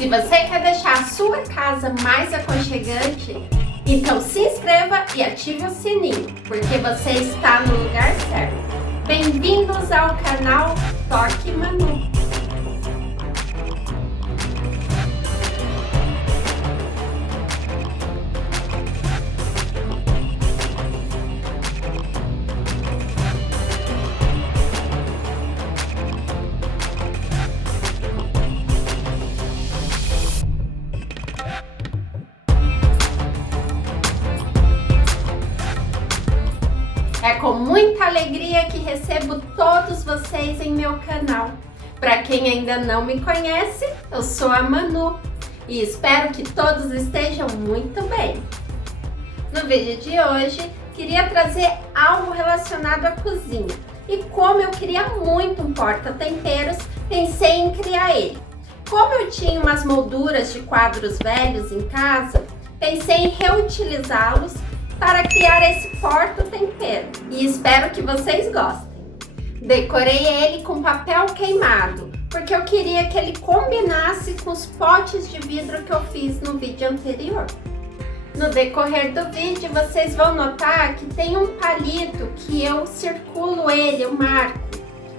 Se você quer deixar a sua casa mais aconchegante, então se inscreva e ative o sininho, porque você está no lugar certo. Bem-vindos ao canal Toque Manu. É com muita alegria que recebo todos vocês em meu canal. Para quem ainda não me conhece, eu sou a Manu e espero que todos estejam muito bem. No vídeo de hoje, queria trazer algo relacionado à cozinha. E como eu queria muito um porta-temperos, pensei em criar ele. Como eu tinha umas molduras de quadros velhos em casa, pensei em reutilizá-los para criar esse porta-tempero e espero que vocês gostem. Decorei ele com papel queimado, porque eu queria que ele combinasse com os potes de vidro que eu fiz no vídeo anterior. No decorrer do vídeo vocês vão notar que tem um palito que eu circulo ele, eu marco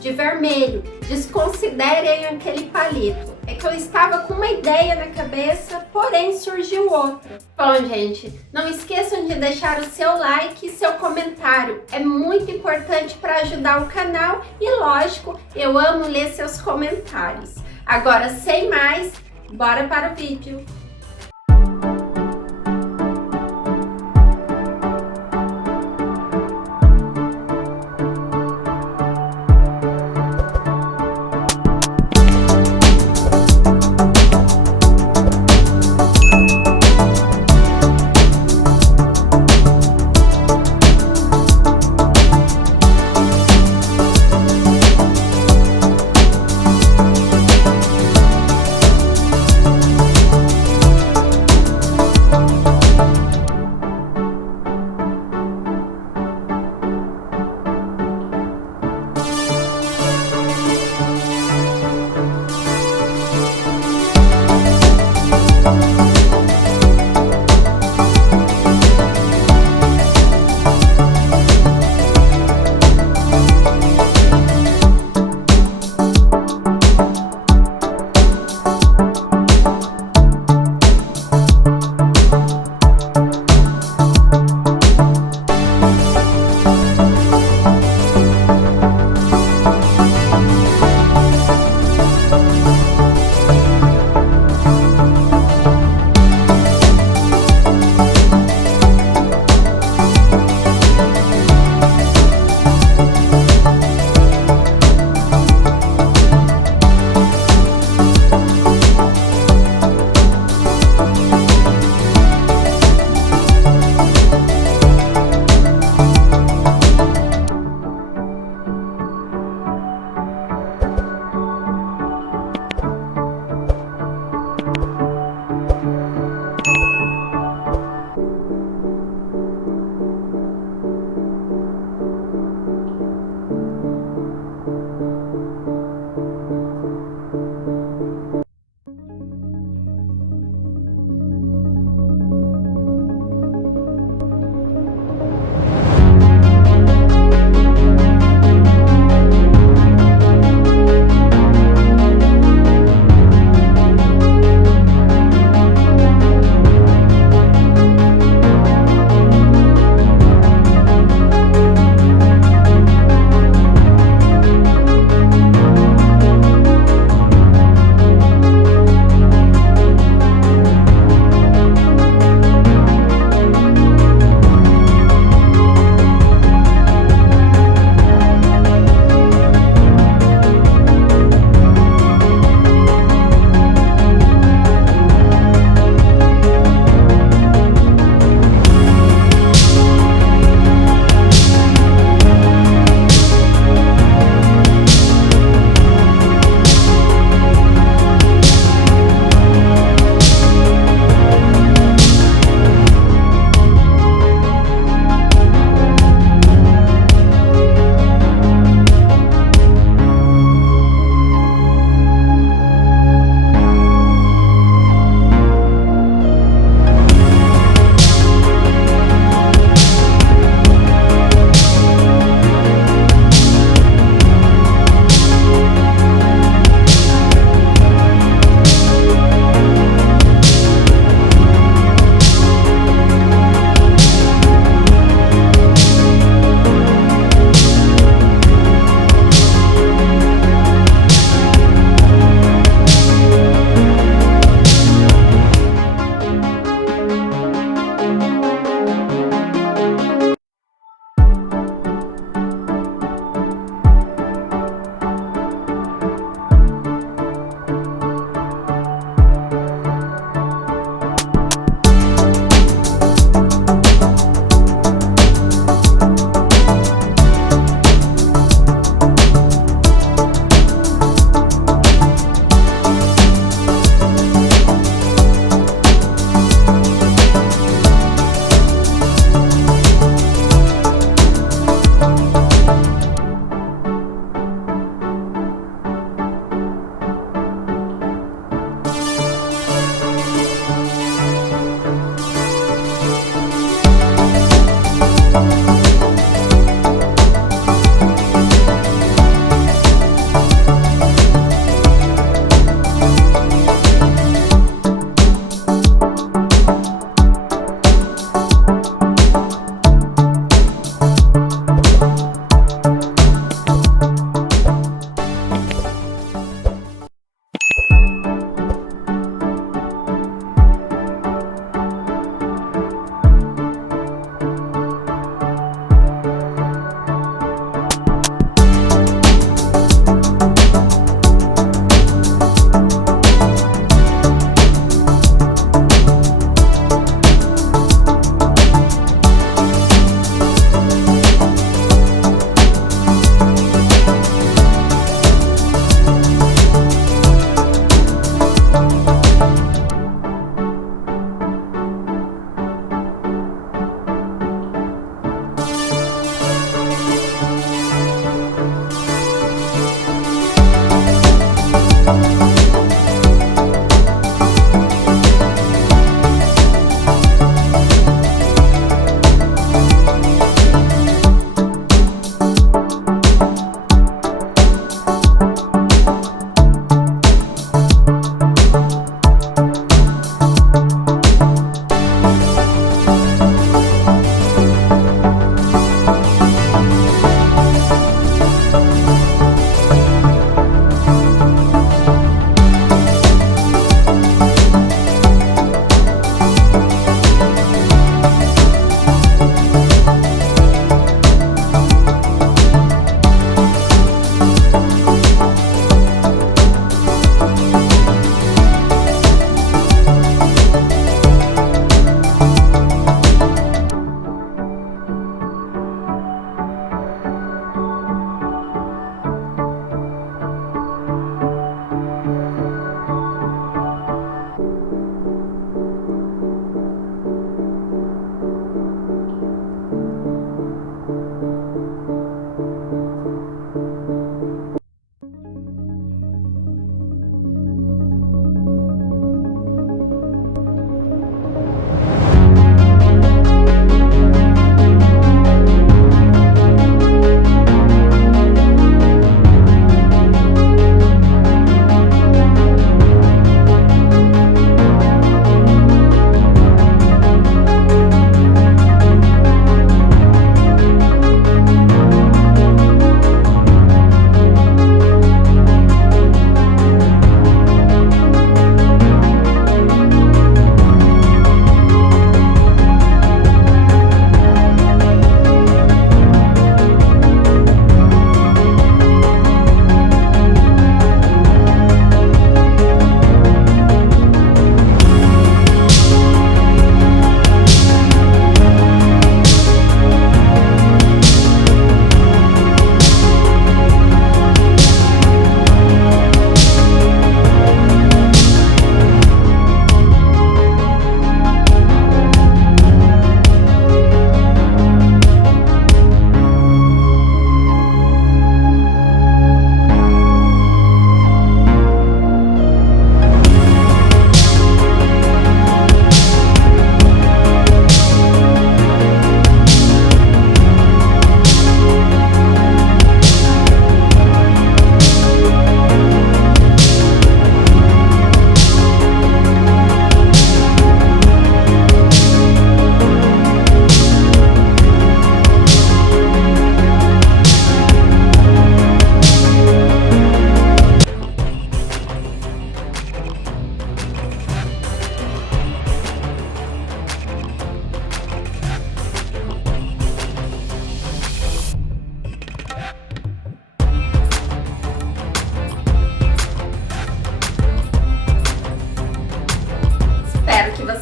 de vermelho. Desconsiderem aquele palito. É que eu estava com uma ideia na cabeça, porém surgiu outra. Bom, gente, não esqueçam de deixar o seu like e seu comentário. É muito importante para ajudar o canal e, lógico, eu amo ler seus comentários. Agora, sem mais, bora para o vídeo.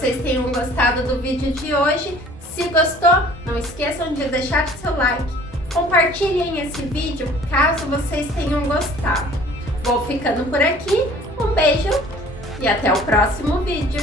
vocês tenham gostado do vídeo de hoje. Se gostou, não esqueçam de deixar seu like. Compartilhem esse vídeo caso vocês tenham gostado. Vou ficando por aqui, um beijo e até o próximo vídeo.